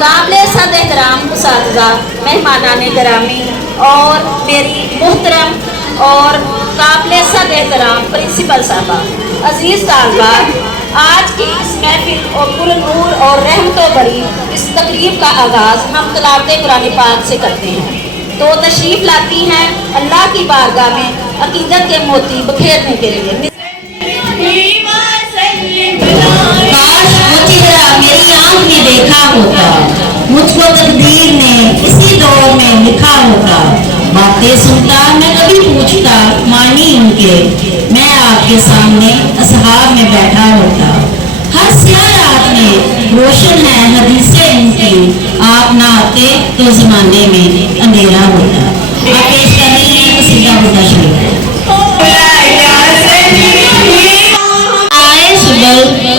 काबिल सद एहतराम उस्ताज़ा, मेहमानान गिरामी और मेरी मुहतरम और काबिल सद एहतराम प्रिंसिपल साहबा, अजीज़ तालबात, आज की इस महफिल और पुरनूर और रहमतों भरी इस तकरीब का आगाज़ हम तिलावत कुरान पाक से करते हैं। तो तशरीफ़ लाती हैं अल्लाह की बारगाह में अकीदत के मोती बखेरने के लिए। काश वो चेहरा मेरी आंख ने देखा होता, मुझको तकदीर ने इसी दौर में लिखा होता। बातें सुनता मैं कभी पूछता मानी उनके, मैं आपके सामने असहाब में बैठा होता। हर स्याह रात में रोशन है हदीसें इनकी, आप ना आते तो जमाने में अंधेरा होता। आप पेश कर रही हैं कसीदा बुर्दा शरीफ।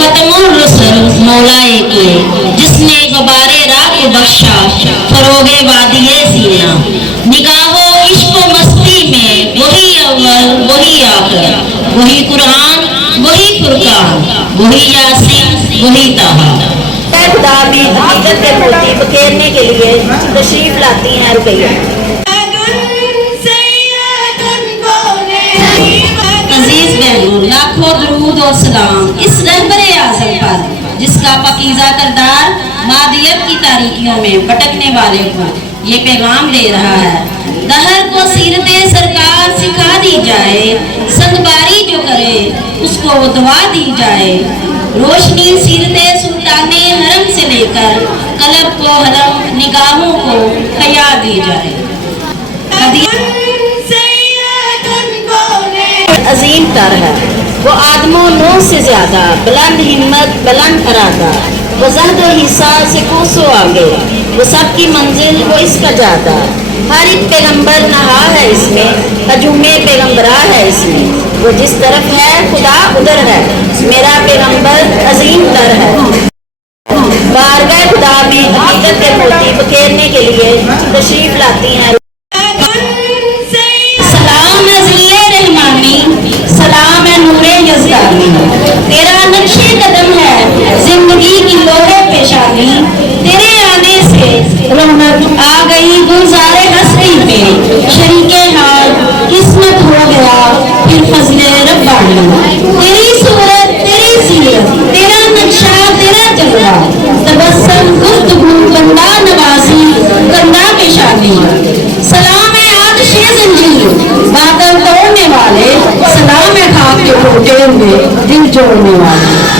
खत्मुर रसूल मौलाए के, जिसने गुबारे रात को बख्शा फरोगे वादिये सीना। निगाहो इश्क मस्ती में वही अव्वल वही आखिर, वही कुरान वही फुरकान, वही यासीन वही ताहा। खुदा में हकीकत के मोती बखेरने के लिए तशरीफ लाती हैं रुकैया। अजीज बहनों, लाखों दरूद और सलाम इस रहबरे आज़म पर, जिसका पकीज़ा किरदार मादियत की तारीकियों में भटकने वाले को ये पैगाम दे रहा है। दहर को सीरते सरकार सिखा दी जाए, संगबारी जो करे उसको वो दुआ दी जाए। रोशनी सीरते सुल्ताने हरम से लेकर कलब को हरम निगाहों को खया दी जाए। अजीम तर है वो आदमों नौ से ज्यादा, बुलंद हिम्मत बुलंद इरादा, वो ज़हद हिस्सा से कोसों आगे, वो सबकी मंजिल वो इसका जादा। हर एक पैगंबर नहा है इसमें, हजूमे पैगंबरा है इसमें। वो जिस तरफ है खुदा उधर है, मेरा पैगंबर अजीम तर है। बारगाह खुदा में हकीकत के मोती बखेरने के लिए तशरीफ लाती हैं। सलाम है ज़िल्ले रहमानी, सलाम है नूरे यज़दानी। तेरा नक्शे कदम है जिंदगी की लोहे पेशानी। तेरे आने से रौनक आ गई गुलज़ारे हस्ती में, शरीके हाल किस्मत हो गया फिर फज़ले रब्बानी। तेरी सूरत तेरी सीरत तेरा नक्शा तेरा जलवा, तबस्सुम गुफ्तगू कंधा नवाज़ी कंधा पेशानी। सलाम है आतिशे ज़ंजीर बादल तोड़ने वाले, सलाम है खाक के टूटे हुए दिल जोड़ने वाले।